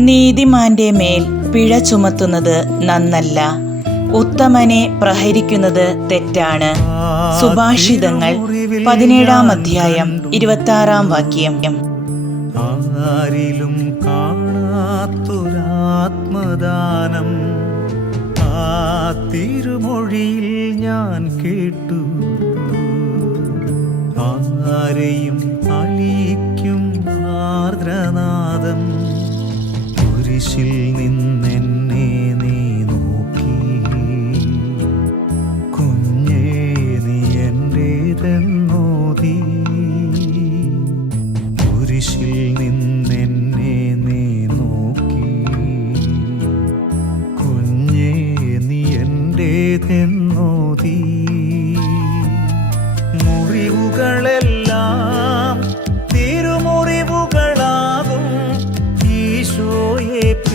നീതിമാന്റെ മേൽ പിഴ ചുമത്തുന്നത് നന്നല്ല. ഉത്തമനെ പ്രഹരിക്കുന്നത് തെറ്റാണ്. സുഭാഷിതങ്ങൾ പതിനേഴാം അധ്യായം ഇരുപത്തി ആറാം വാക്യം. ആരിലും കാണാത്തൊരാത്മദാനം ആ തിരുമൊഴിയിൽ ഞാൻ കേട്ടു. ആരെയും കുരിശിൽ നിന്നെന്നെ നീ നോക്കി. കുഞ്ഞേ നീ എന്റേതെന്നോതി കുരിശിൽ നിന്നെന്നെ നീ നോക്കി. കുഞ്ഞേ നീ എന്റേതെന്നോതി മുറിവുകളെല്ലാം തിരുമുറിവുകളാകും. ഈശോ sleep